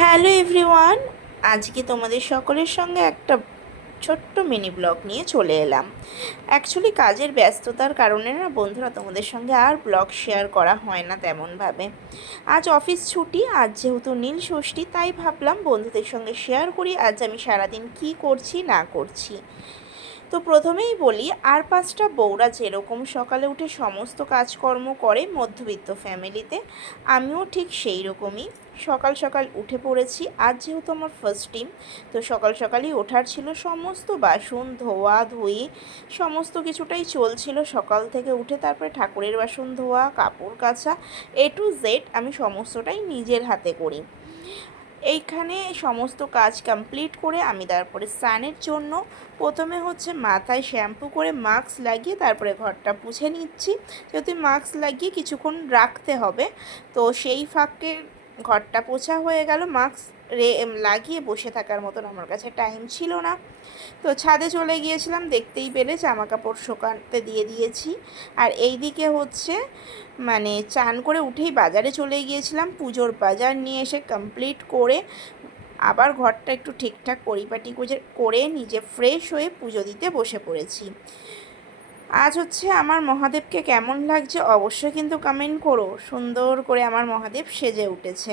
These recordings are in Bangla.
হ্যালো এভরিওয়ান, আজকে তোমাদের সকলের সঙ্গে একটা ছোট্ট মিনি ব্লগ নিয়ে চলে এলাম। অ্যাকচুয়ালি কাজের ব্যস্ততার কারণে না বন্ধুরা, তোমাদের সঙ্গে আর ব্লগ শেয়ার করা হয় না তেমনভাবে। আজ অফিস ছুটি, আজ যেহেতু নীল ষষ্ঠী, তাই ভাবলাম বন্ধুদের সঙ্গে শেয়ার করি আজ আমি সারাদিন কি করছি না করছি। তো প্রথমেই বলি, আর পাঁচটা বউরা যেরকম সকালে উঠে সমস্ত কাজকর্ম করে মধ্যবিত্ত ফ্যামিলিতে, আমিও ঠিক সেই রকমই সকাল সকাল উঠে পড়েছি। আজ যেহেতু আমার ফার্স্ট দিন, তো সকাল সকালই ওঠার ছিল। সমস্ত বাসন ধোয়া ধুই সমস্ত কিছুটাই চলছিল সকাল থেকে উঠে। তারপরে ঠাকুরের বাসন ধোয়া, কাপড় কাচা, এ টু জেড আমি সমস্তটাই নিজের হাতে করি। এইখানে সমস্ত কাজ কমপ্লিট করে আমি তারপরে স্নানের জন্য প্রথমে মাথায় শ্যাম্পু করে মাস্ক লাগিয়ে তারপরে ঘরটা মুছে নিচ্ছি। যেহেতু মাস্ক লাগিয়ে কিছুক্ষণ রাখতে হবে, তো সেই ফাঁকে ঘরটা পোছা হয়ে গেল। মাস্ক লাগিয়ে বসে থাকার মতন আমার কাছে টাইম ছিল না, তো ছাদে চলে গিয়েছিলাম। দেখতেই পেলে জামা কাপড় শুকাতে দিয়ে দিয়েছি। আর এই দিকে চান করে উঠেই বাজারে চলে গিয়েছিলাম, পুজোর বাজার নিয়ে এসে কমপ্লিট করে আবার ঘরটা একটু ঠিকঠাক পরিপাটি করে নিজে ফ্রেশ হয়ে পুজো দিতে বসে পড়েছি। আজ আমার মহাদেবকে কেমন লাগছে অবশ্যই কিন্তু কমেন্ট করো। সুন্দর করে আমার মহাদেব সেজে উঠেছে।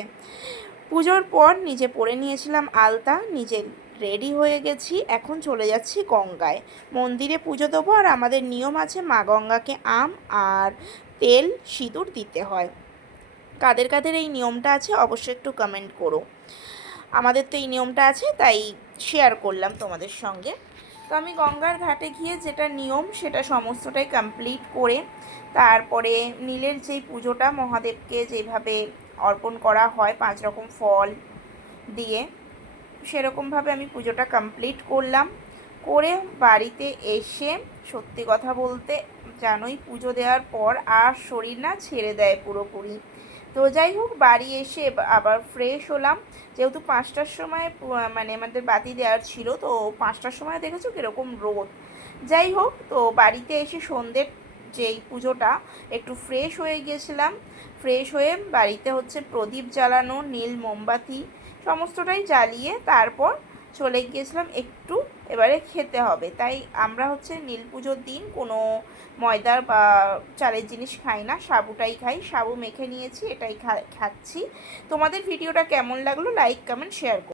পুজোর পর নিজে পরে নিয়েছিলাম আলতা, নিজে রেডি হয়ে গেছি। এখন চলে যাচ্ছি গঙ্গায়, মন্দিরে পুজো দেবো। আর আমাদের নিয়ম আছে, মা গঙ্গাকে আম আর তেল সিঁদুর দিতে হয়। কাদের কাদের এই নিয়মটা আছে অবশ্যই একটু কমেন্ট করো। আমাদের তো এই নিয়মটা আছে, তাই শেয়ার করলাম তোমাদের সঙ্গে। তো আমি গঙ্গার ঘাটে গিয়ে যেটা নিয়ম সেটা সমস্তটাই কমপ্লিট করে তারপরে নীলের যেই পুজোটা মহাদেবকে যেভাবে অর্পণ করা হয় 5 রকম ফল দিয়ে, সেরকমভাবে আমি পুজোটা কমপ্লিট করলাম। করে বাড়িতে এসে সত্যি কথা বলতে জানোই, পুজো দেওয়ার পর আর শরীর না ছেড়ে দেয় পুরোপুরি। তো যাই হোক, বাড়ি এসে আবার ফ্রেশ হলাম। যেহেতু 5টার সময় আমাদের বাতি দেওয়ার ছিল, তো 5টার সময় দেখেছো কীরকম রোদ। যাই হোক, তো বাড়িতে এসে সন্ধ্যের যেই পুজোটা একটু ফ্রেশ হয়ে গিয়েছিলাম। ফ্রেশ হয়ে বাড়িতে প্রদীপ জ্বালানো, নীল মোমবাতি সমস্তটাই জ্বালিয়ে তারপর চলে গিয়েছিলাম একটু এবারে খেতে হবে। তাই আমরা নীল পুজোর দিন কোনো ময়দার বা চালের জিনিস খাই না, সাবুটাই খাই। সাবু মেখে নিয়েছি, এটাই খাচ্ছি। তোমাদের ভিডিওটা কেমন লাগলো লাইক কমেন্ট শেয়ার করো।